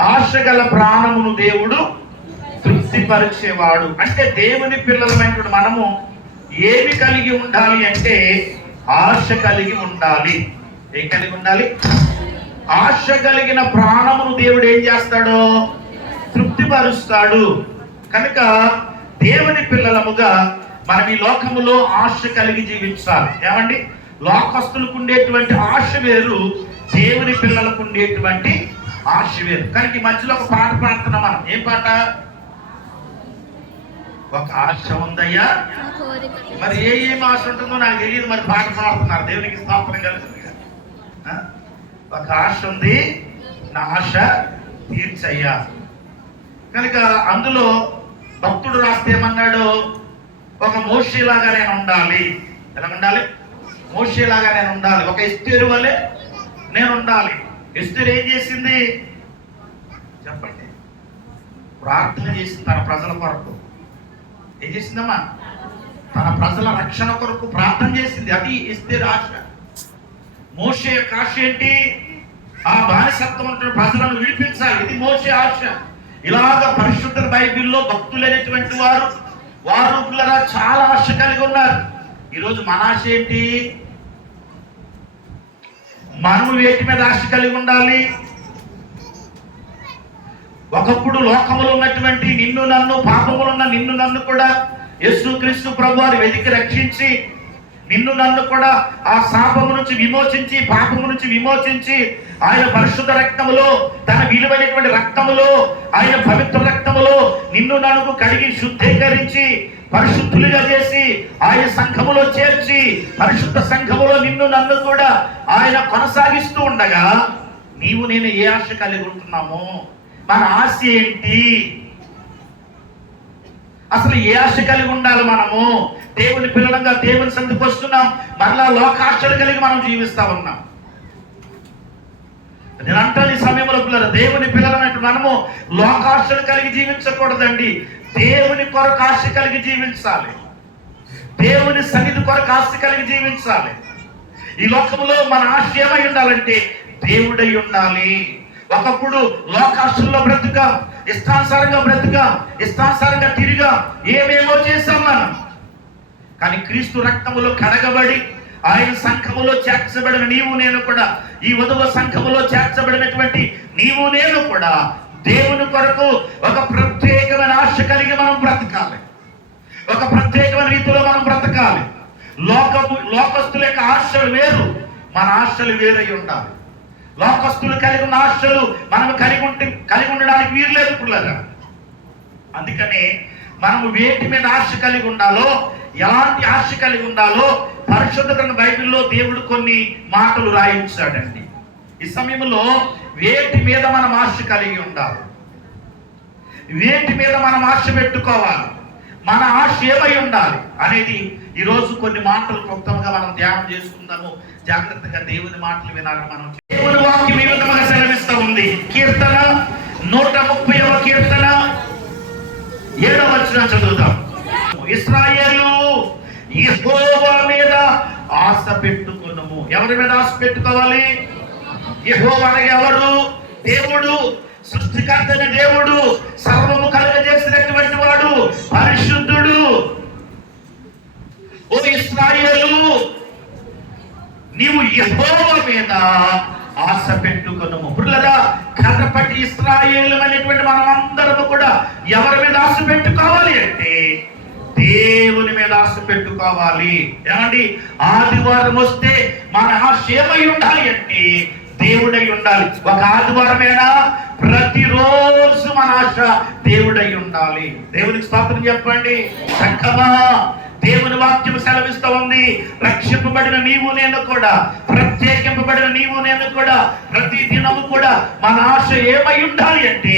ఆశ గల ప్రాణమును దేవుడు తృప్తిపరిచేవాడు. అంటే దేవుని పిల్లలమైనటువంటి మనము ఏమి కలిగి ఉండాలి అంటే ఆశ కలిగి ఉండాలి. ఏం కలిగి ఉండాలి? ఆశ కలిగిన ప్రాణమును దేవుడు ఏం చేస్తాడో? తృప్తిపరుస్తాడు. కనుక దేవుని పిల్లలముగా మనం ఈ లోకములో ఆశ కలిగి జీవించాలి. ఏమండి? లోకస్తులకు ఉండేటువంటి ఆశ వేరు దేవుని పిల్లలకు ఉండేటువంటి ఆశ వేరు కనుక ఈ మధ్యలో ఒక పాట పాడుతున్నాం మనం. ఏం పాట? ఒక ఆశ ఉందయ్యా. మరి ఏ ఏం ఆశ ఉంటుందో నాకు తెలియదు. మరి పాట పాడుతున్నారు. దేవునికి స్థాపన కలిసింది ఒక ఆశ ఉంది. నా ఆశ తీర్చయ్యా. కనుక అందులో భక్తుడు రాస్తే ఏమన్నాడు? ఒక మోషిలాగా నేను ఉండాలి. ఎలా ఉండాలి? మోషిలాగా నేను ఉండాలి. ఒక ఇస్తేరు వలె నేను ఉండాలి. ఎస్టర్ ఏం చేసింది? చెప్పండి. ప్రార్థన చేసింది తన ప్రజల కొరకు. ఏం చేసిందమ్మా? తన ప్రజల రక్షణ కొరకు ప్రార్థన చేసింది. అది ఇస్తే ఆశ. మోష యొక్క ఆశ ఏంటి? ఆ బానిసత్వం ఉన్నటువంటి ప్రజలను విడిపించాలి. ఇది మోషే ఆశ. ఇలాగ పరిశుద్ధ బైబిల్లో భక్తులైనటువంటి వారు వారు చాలా ఆశ కలిగి ఉన్నారు. ఈరోజు మన ఆశ ఏంటి? మనము వేటి మీద ఆశ కలిగి ఉండాలి. ఒకప్పుడు లోకములో ఉన్నటువంటి నిన్ను నన్ను పాపములున్న నిన్ను నన్ను కూడా యేసు క్రీస్తు ప్రభు వారు వెతికి రక్షించి నిన్ను నన్ను కూడా ఆ శాపము నుంచి విమోచించి పాపము నుంచి విమోచించి ఆయన పరిశుద్ధ రక్తములో తన విలువైనటువంటి రక్తములో ఆయన పవిత్ర రక్తములో నిన్ను నన్ను కడిగి శుద్ధీకరించి పరిశుద్ధులుగా చేసి ఆయన సంఘములో చేర్చి పరిశుద్ధ సంఘములో నిన్ను నన్ను కూడా ఆయన కొనసాగిస్తూ ఉండగా నీవు నేను ఏ ఆశ కలిగి ఉంటున్నాము? మన ఆశ ఏంటి? అసలు ఏ ఆశ కలిగి ఉండాలి మనము? దేవుని పిల్లలంగా దేవుని సంధికి వస్తున్నాం. మరలా లోకాశలు కలిగి మనం జీవిస్తా ఉన్నాం. నేను అంటాను ఈ సమయంలో పిల్లలు దేవుని పిల్లలమైనట్టు మనము లోకాశలు కలిగి జీవించకూడదండి. దేవుని కొరకు ఆశ కలిగి జీవించాలి. దేవుని సన్నిధి కొరకు ఆశ కలిగి జీవించాలి. ఈ లోకంలో మన ఆశ ఏమై ఉండాలంటే దేవుడై ఉండాలి. ఒకప్పుడు లోకాశుల్లో బ్రతుకాం ఇష్టానుసారంగా బ్రతుకాం ఇష్టానుసారంగా తిరిగా ఏమేమో చేశాం మనం. కానీ క్రీస్తు రక్తములో కడగబడి ఆయన సంఘములో చేర్చబడిన నీవు నేను కూడా ఈ వధువ సంఘములో చేర్చబడినటువంటి నీవు నేను కూడా దేవుని కొరకు ఒక ప్రత్యేక ఆశ కలిగి మనం బ్రతకాలి ఒక ప్రత్యేకమైన రీతిలో మనం బ్రతకాలి లోకము లోకస్తుల యొక్క ఆశలు వేరు. మన ఆశలు వేరై ఉండాలి. లోకస్తులు కలిగి ఉన్న ఆశలు మనం కలిగి ఉంటే కలిగి ఉండడానికి వీరలేదు లేదు పిల్లగా అందుకని మనము వేటి మీద ఆశ కలిగి ఉండాలో ఎలాంటి ఆశ కలిగి ఉండాలో పరిశుద్ధ గ్రంథ బైబిల్లో దేవుడు కొన్ని మాటలు రాయించాడండి. ఈ సమయంలో వేటి మీద మనం ఆశ కలిగి ఉండాలి. వేటి మీద మనం ఆశ పెట్టుకోవాలి. మన ఆశ ఏమై ఉండాలి అనేది ఈరోజు కొన్ని మాటలు క్లుప్తంగా మనం ధ్యానం చేసుకుందాము. జాగ్రత్తగా దేవుని మాటలు వినాలి మనం దేవుని వాక్యం ఈ విధంగా సెలవిస్తూ ఉంది. కీర్తన నూట ముప్పైవ కీర్తన ఏడవ వచ్చిన చదువుతాం. ఇస్రాయేలు యెహోవా మీద ఆశ పెట్టుకున్నాము ఎవరి మీద ఆశ పెట్టుకోవాలి? యెహోవా అనగా ఎవరు? దేవుడు. సృష్టికర్తని దేవుడు. సర్వము కలుగజేసినటువంటి వాడు పరిశుద్ధ ఓ ఇస్రాయేలు నీవు యెహోవా మీద ఆశ పెట్టుకును పుల్లరా కర్రపటి ఇస్రాయేలు అనేటువంటి మనమందరము కూడా ఎవరి మీద ఆశ పెట్టుకోవాలి అంటే దేవుని మీద ఆశ పెట్టుకోవాలి. ఏమండి? ఆదివారం వస్తే మన ఆశ ఏమై ఉండాలి అంటే దేవుడై ఉండాలి. ఒక ఆదివారమేనా? ప్రతిరోజు మన ఆశ దేవుడై ఉండాలి. దేవునికి స్తోత్రం చెప్పండి. చక్కమా దేవుని వాక్యం సెలవిస్తూ ఉంది. రక్షింపబడిన నీవు నేను కూడా ప్రత్యేకింపబడిన నీవు నేను కూడా ప్రతి దినము కూడా మన ఆశ ఏమై ఉండాలి అంటే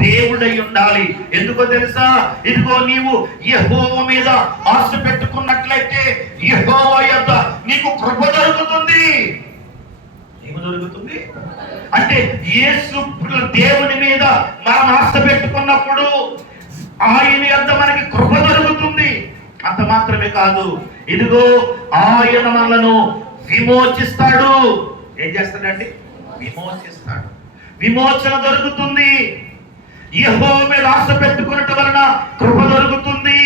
దేవుడై ఉండాలి. ఎందుకో తెలుసా? ఇదిగో నీవు యహోవ మీద ఆశ పెట్టుకున్నట్లయితే యహోవ యొక్క నీకు కృప దొరుకుతుంది. ఏమి దొరుకుతుంది? అంటే యేసు దేవుని మీద మనం ఆశ పెట్టుకున్నప్పుడు ఆయన యొక్క మనకి కృప దొరుకుతుంది. అంత మాత్రమే కాదు. ఇదిగో ఆయన మనలను విమోచిస్తాడు. ఏం చేస్తాడండి? విమోచిస్తాడు. విమోచన దొరుకుతుంది. యహో మీద ఆశ పెట్టుకున్నట వలన కృప దొరుకుతుంది.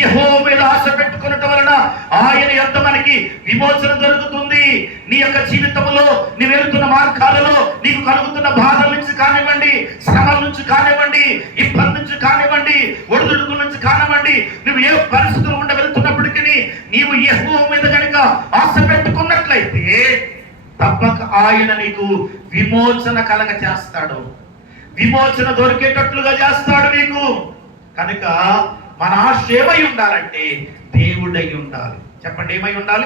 యహో మీద ఆశ పెట్టుకున్నట వలన ఆయన ఎంత మనకి విమోచన దొరుకుతుంది. నీ యొక్క జీవితంలో నీ వెళుతున్న మార్గాలలో నీకు కలుగుతున్న బాధల నుంచి కానివ్వండి శ్రమల నుంచి కానివ్వండి ఇబ్బంది నుంచి కానివ్వండి తప్పక ఆయన నీకు విమోచన కలగ చేస్తాడు. విమోచన దొరికేటట్లుగా చేస్తాడు నీకు. కనుక మన ఆశ ఏమై ఉండాలంటే దేవుడై ఉండాలి. చెప్పండి ఏమై ఉండాలి?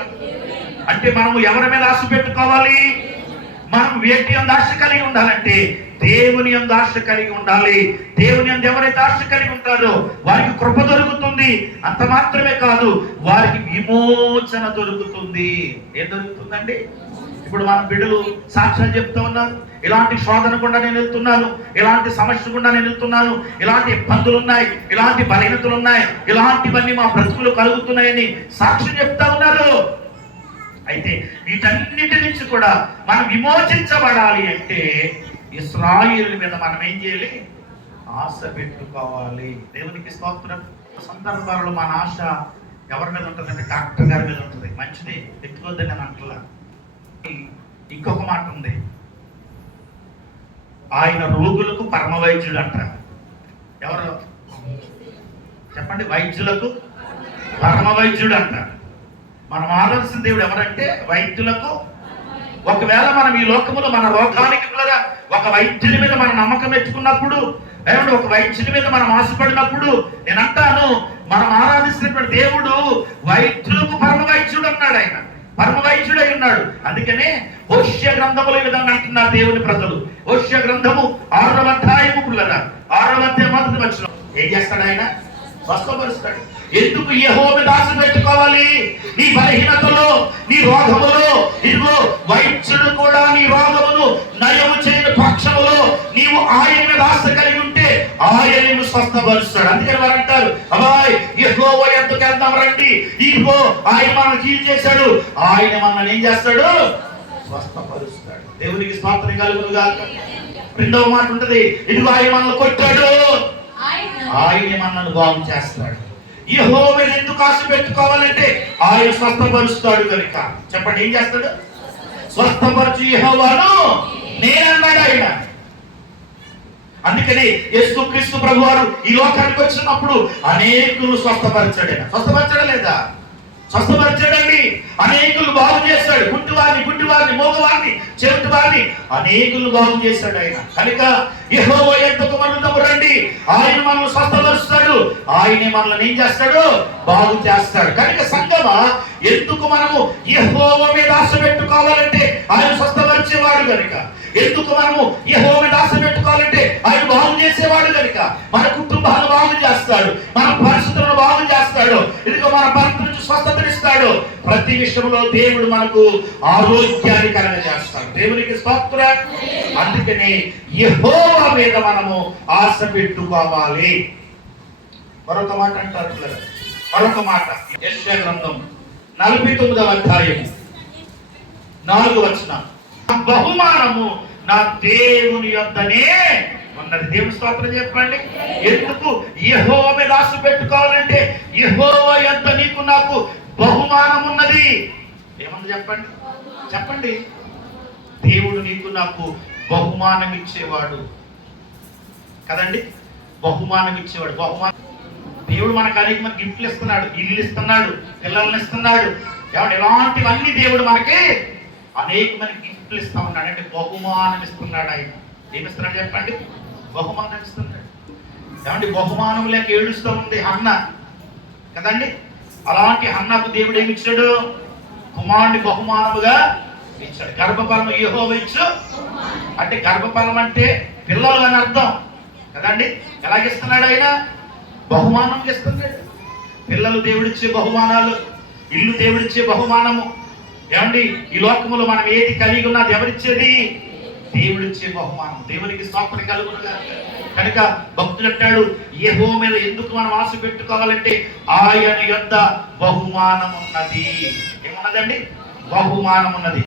అంటే మనము ఎవరి మీద ఆశ పెట్టుకోవాలి? మనం వేటి అందు ఆశ కలిగి ఉండాలంటే దేవుని అందు ఆశ కలిగి ఉండాలి. దేవుని అందు ఎవరైతే ఆశ కలిగి ఉంటారో వారికి కృప దొరుకుతుంది. అంత మాత్రమే కాదు వారికి విమోచన దొరుకుతుంది. ఏం దొరుకుతుందండి? ఇప్పుడు మన బిడ్డలు సాక్ష్యాలు చెప్తూ ఉన్నారు. ఇలాంటి శోధన గుండా నేను వెళ్తున్నాను. ఇలాంటి సమస్య గుండా నేను వెళ్తున్నాను. ఇలాంటి ఇబ్బందులు ఉన్నాయి. ఇలాంటి బలహీనతలు ఉన్నాయి. ఇలాంటివన్నీ మా బ్రతుకులు కలుగుతున్నాయని సాక్ష్యం చెప్తా ఉన్నారు. అయితే వీటన్నిటి నుంచి కూడా మనం విమోచించబడాలి అంటే ఇస్రాయిల్ మీద మనం ఏం చేయాలి? ఆశ పెట్టుకోవాలి. దేవునికి స్తోత్రం. సందర్భాలలో మన ఆశ ఎవరి మీద ఉంటుందంటే డాక్టర్ గారి మీద ఉంటుంది. మంచిది. పెట్టుకోద్దని నేను అంటున్నాను ఇంకొక మాట ఉంది. ఆయన రోగులకు పరమ వైద్యుడు అంటారు. ఎవరు? చెప్పండి. వైద్యులకు పరమ వైద్యుడు అంటారు. మనం ఆలోచించిన దేవుడు ఎవరంటే వైద్యులకు ఒకవేళ మనం ఈ లోకములో మన రోగానికి కూడా ఒక వైద్యుని మీద మన నమ్మకం ఎత్తుకున్నప్పుడు ఏమంటే ఒక వైద్యుని మీద మనం ఆశపడినప్పుడు నేను అంటాను మనం ఆరాధిస్తున్నటువంటి దేవుడు వైద్యులకు పరమ వైద్యుడు అన్నాడు ఆయన. పరమవైద్యుడై ఉన్నాడు. అందుకనే హోష్య గ్రంథములు విధంగా అంటున్నారు దేవుని ప్రజలు. హోష్య గ్రంథము ఆరవ అధ్యాయము పుల్లరా ఆరవ అధ్యాయం మొదటి వచ్చిన ఏం చేస్తాడు ఆయన? స్వస్థపరుస్తాడు. ఎందుకు యహోని దాసు పెట్టుకోవాలి? నీ బలహీనతలో నీ రోగములో ఇదిగో వైద్యుడు కూడా నీ రోగమును నయము చేయని పక్షములో నీవు ఆయన దాస కలిగి ఆయన నిన్ను స్వస్థపరుస్తాడు అందుకని వారు అంటారు అబ్బాయి ఎక్కువ ఎంతకు వెళ్దాం రండి? ఇదిగో ఆయన మనం హీల్ చేశాడు. ఆయన మనల్ని ఏం చేస్తాడు? స్వస్థపరుస్తాడు. దేవునికి స్తోత్రం కలుగును కాక రెండవ మాట ఉంటది ఇదిగో ఆయన మనల్ని కొట్టాడు. ఆయన మనల్ని బాగు చేస్తాడు. ఈ మీద ఎందుకు ఆశ పెట్టుకోవాలంటే ఆయన స్వస్థపరుస్తాడు కనుక. చెప్పండి ఏం చేస్తాడు? స్వస్థపరచు యెహోవాను. నేనన్నాడు ఆయన. అందుకని యేసు క్రీస్తు ప్రభు వారు ఈ లోకానికి వచ్చినప్పుడు అనేకులు స్వస్థపరచాడు స్వస్థపరచడం లేదా స్వస్థపరచాడండి. అనేకులు బాగు చేశాడు. గుడ్డివారిని గుడ్డివారిని మోగవారిని చెవిటి వారిని అనేకులు బాగు చేశాడు ఆయన. కనుక యెహోవా ఎంతకు మనుదము రండి. ఆయన మనల్ని స్వస్థపరుస్తాడు. ఆయనే మనల్ని ఏం చేస్తాడు? బాగు చేస్తాడు. కనుక సంగమ ఎందుకు మనము యెహోవా మీద ఆశ పెట్టుకోవాలంటే ఆయన స్వస్థపరిచేవాడు కనుక ఎందుకు మనము ఏ దాస పెట్టుకోవాలంటే ఆయన బాగు చేసేవాడు కనుక మన కుటుంబాలు బాగు చేస్తాడు మన పరిస్థితులను బాగు చేస్తాడు ఎందుకు మన భర్త నుంచి స్వస్థతనిస్తాడు ప్రతి విషయంలో దేవుడు మనకు ఆరోగ్యాన్ని కలగజేస్తాడు. దేవునికి స్వత్ర అందుకని యహోవ మీద మనము ఆశ పెట్టుకోవాలి. మరొక మాట అంటారు మరొక మాట. యశ్వ గ్రంథం నలభై తొమ్మిదవ అధ్యాయం నాలుగు వచ్చిన బహుమానము నా దేవుని యొద్దనే ఉన్నది. దేవుని స్తోత్రం చెప్పండి. ఎందుకు? యెహోవా మీద ఆశ పెట్టుకోవాలంటే యెహోవా ఎంత నీకు నాకు బహుమానం ఉన్నది. ఏమన్నా చెప్పండి? చెప్పండి. దేవుడు నీకు నాకు బహుమానం ఇచ్చేవాడు. కదండి? బహుమానం ఇచ్చేవాడు. బహుమానం. దేవుడు మనకు అనేక మంది గిఫ్ట్లు ఇస్తున్నాడు. ఇల్లు ఇస్తున్నాడు. పిల్లల్ని ఇస్తున్నాడు. ఎలాంటివన్నీ ఇలాంటివన్నీ దేవుడు మనకి అనేక మంది గిఫ్ట్లు ఇస్తా ఉన్నాడు. అంటే బహుమానం ఇస్తున్నాడు ఆయన. ఏమిస్తున్నాడు చెప్పండి? బహుమానం ఇస్తున్నాడు. ఏమంటే బహుమానం లేక ఏడుస్తూ ఉంది అన్న. కదండి? అలాంటి అన్నకు దేవుడు ఏమి ఇచ్చాడు? కుమారుని బహుమానముగా ఇచ్చాడు. గర్భఫలం ఏహో ఇచ్చు. అంటే గర్భఫలం అంటే పిల్లలు అని అర్థం. కదండి? ఎలాగిస్తున్నాడు ఆయన? బహుమానం ఇస్తున్నాడు. పిల్లలు దేవుడిచ్చే బహుమానాలు ఇల్లు దేవుడిచ్చే బహుమానము. ఏమండి? ఈ లోకములో మనం ఏది కలిగి ఉన్నది ఎవరిచ్చేది దేవుడిచ్చే బహుమానం. దేవునికి స్తోత్రం కలుగుతుంది కనుక భక్తుడు అంటాడు హో మీద ఎందుకు మనం ఆశ పెట్టుకోవాలంటే ఆయన యొద్ద బహుమానం ఉన్నది ఏమున్నదండి? బహుమానం ఉన్నది